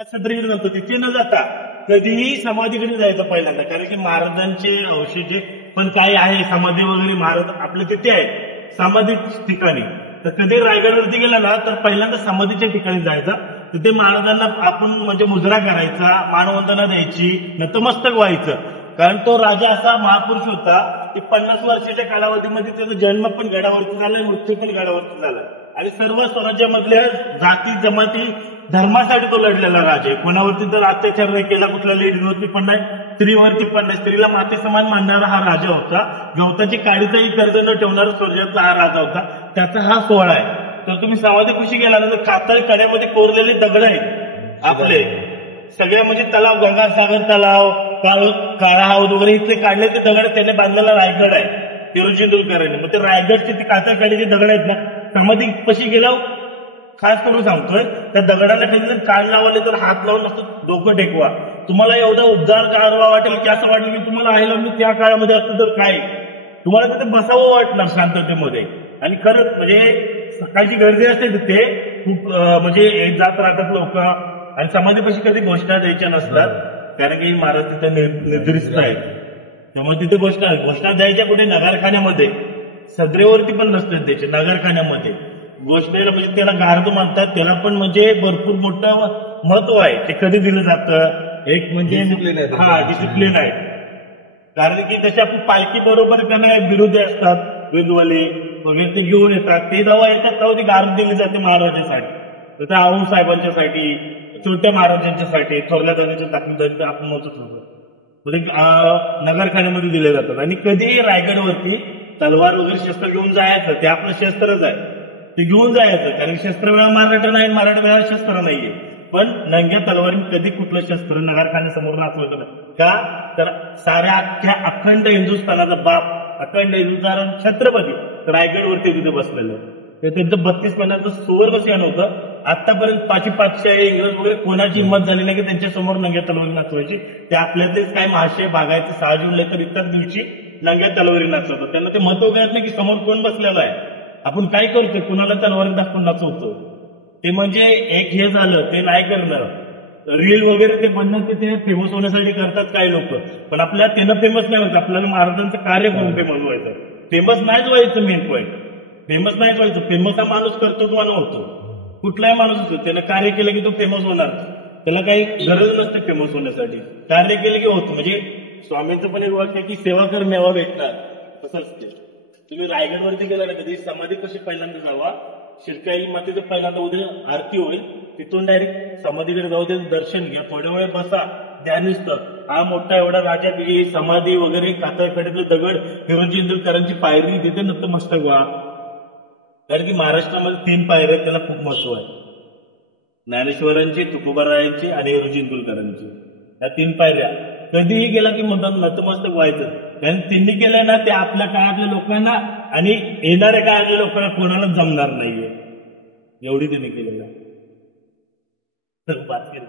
सत्रीकडे जातो, तिथे न जाता कधीही समाधीकडे जायचं पहिल्यांदा. कारण की महाराजांचे अवशेष पण काय आहे, समाधी वगैरे महाराज आपल्या तिथे आहे समाधी ठिकाणी. तर कधी रायगडवरती गेला ना तर पहिल्यांदा समाधीच्या ठिकाणी जायचा. तिथे महाराजांना आपण म्हणजे मुजरा करायचा, मानवंदना द्यायची, नतमस्तक व्हायचं. कारण तो राजा असा महापुरुष होता की 50 वर्षाच्या कालावधीमध्ये त्याचा जन्म पण गडावरती झाला, मृत्यू पण गडावरती झाला. आणि सर्व स्वराज्यामधल्या जाती जमाती धर्मासाठी तो लढलेला राजा आहे. कोणावरती तर अत्याचार नाही केला, कुठल्या लेडीवरती पण नाही, स्त्रीवरती पण नाही. स्त्रीला माते समान मानणारा हा राजा होता. गवताची काडीचाही कर्ज न ठेवणारा स्वर्गातला हा राजा होता. त्याचा हा सोहळा आहे. तर तुम्ही समाधीपाशी गेला ना तर कातळ कड्यामध्ये कोरलेले दगड आहेत आपले सगळ्या, म्हणजे तलाव, गंगासागर तलाव, काळा हौद वगैरे इथले काढलेले दगड त्याने बांधलेला रायगड आहे तिरुचिंदुलकरांनी. मग ते रायगडचे ते कातळ कड्याचे दगड आहेत ना, समाधी पशी गेला खास करून सांगतोय, त्या दगडाला कधी जर काळ लावले तर हात लावून नसतो डोकं टेकवा. तुम्हाला एवढा उद्धार करावा वाटेल की असं वाटेल की तुम्हाला आहे मी त्या काळामध्ये असतो तर काय, तुम्हाला तिथे बसावं वाटणार शांततेमध्ये. आणि खरंच म्हणजे सकाळची गर्दी असते तिथे खूप, म्हणजे जात राहतात लोक. आणि समाधीपाशी कधी घोषणा द्यायच्या नसतात, कारण की महाराज तिथे निर्दिष्ट आहेत. त्यामुळे तिथे घोषणा द्यायच्या कुठे, नगरखान्यामध्ये. सदरेवरती पण नसतात त्याचे, नगरखान्यामध्ये घोषणेला, म्हणजे त्याला गार्द म्हणतात. त्याला पण म्हणजे भरपूर मोठं महत्व आहे. ते कधी दिलं जातं, एक म्हणजे डिसिप्लिन आहे. कारण की जसे आपण पालखी बरोबर त्यांना विरोधी असतात, विंदवले वगैरे ते घेऊन येतात. ते जेव्हा येतात तेव्हा ती गार्द दिली जाते महाराजांसाठी. तर त्या आऊ साहेबांच्यासाठी, छोट्या महाराजांच्यासाठी, थोरल्या दादाच्या दाखल आपण मोजत होतो, म्हणजे नगरखान्यामध्ये दिले जातात. आणि कधीही रायगडवरती तलवार वगैरे शस्त्र घेऊन जायचं, ते आपलं शस्त्रच आहे, ते घेऊन जायचं. कारण शस्त्र वेळा मराठा नाही, मराठा वेळा शस्त्र नाहीये. पण नंग्या तलवारीने कधी कुठलं शस्त्र नगरखान्यासमोर नाचवायचं नाही. का तर साऱ्या अखंड हिंदुस्थानाचा बाप, अखंड हिंदुस्थान छत्रपती रायगडवरती तिथे बसलेलं. ते त्यांचं 32 पानाचं सुवर्ण सेन होतं. आतापर्यंत पाचशे इंग्रज वगैरे कोणाची हिंमत झाली नाही की त्यांच्या समोर नंग्या तलवारी नाचवायची. ते आपल्यातलेच काय महाशय भागायचे 6 जूनला तर इतर दिवशी नंग्या तलवारी नाचवतात. त्यांना ते महत्व कळत नाही की समोर कोण बसलेला आहे, आपण काय करतोय, कुणाला तलवारी दाखवून नाचवतो. ते म्हणजे एक हे झालं, ते नाही करणार. रील वगैरे ते बनणं ते फेमस होण्यासाठी करतात काही लोक, पण आपल्याला त्यानं फेमस नाही व्हायचं. आपल्याला महाराजांचं कार्य करून फेमस व्हायचं. फेमस नाहीच व्हायचं, मेन पॉईंट फेमस नाहीच व्हायचं. फेमस हा माणूस कर्तृत्वानं होतो. कुठलाही माणूस होतो, त्यानं कार्य केलं की तो फेमस होणार. त्याला काही गरज नसते फेमस होण्यासाठी, कार्य केलं की होतं. म्हणजे स्वामींचं पण एक वाक्य की सेवा कर मेवा भेटणार, तसंच ते. तुम्ही रायगडवरती गेला ना कधी, समाधी कशी पहिल्यांदा जावा, शिरकाई मातेचं पहिल्यांदा उद्या आरती होईल, तिथून डायरेक्ट समाधीकडे जाऊ दे, दर्शन घ्या, थोड्या वेळ बसा, ध्यानिस्त. हा मोठा एवढा राजा की समाधी वगैरे, कातळकड्यातले दगड, हिरोजी पायरी, तिथे नतमस्तक व्हा. कारण की महाराष्ट्रामध्ये 3 पायऱ्या आहेत, त्याला खूप महत्व आहे. ज्ञानेश्वरांची, तुकोबारायांची आणि हिरोजी इंदुरकरांची, या 3 पायऱ्या. कधीही गेला की म्हणतात नतमस्तक व्हायचं. कारण त्यांनी केलंय ना ते आपल्या काळातल्या लोकांना आणि येणाऱ्या काळातल्या लोकांना कोणालाच जमणार नाहीये, एवढी त्यांनी केलेलं आहे. बात केली.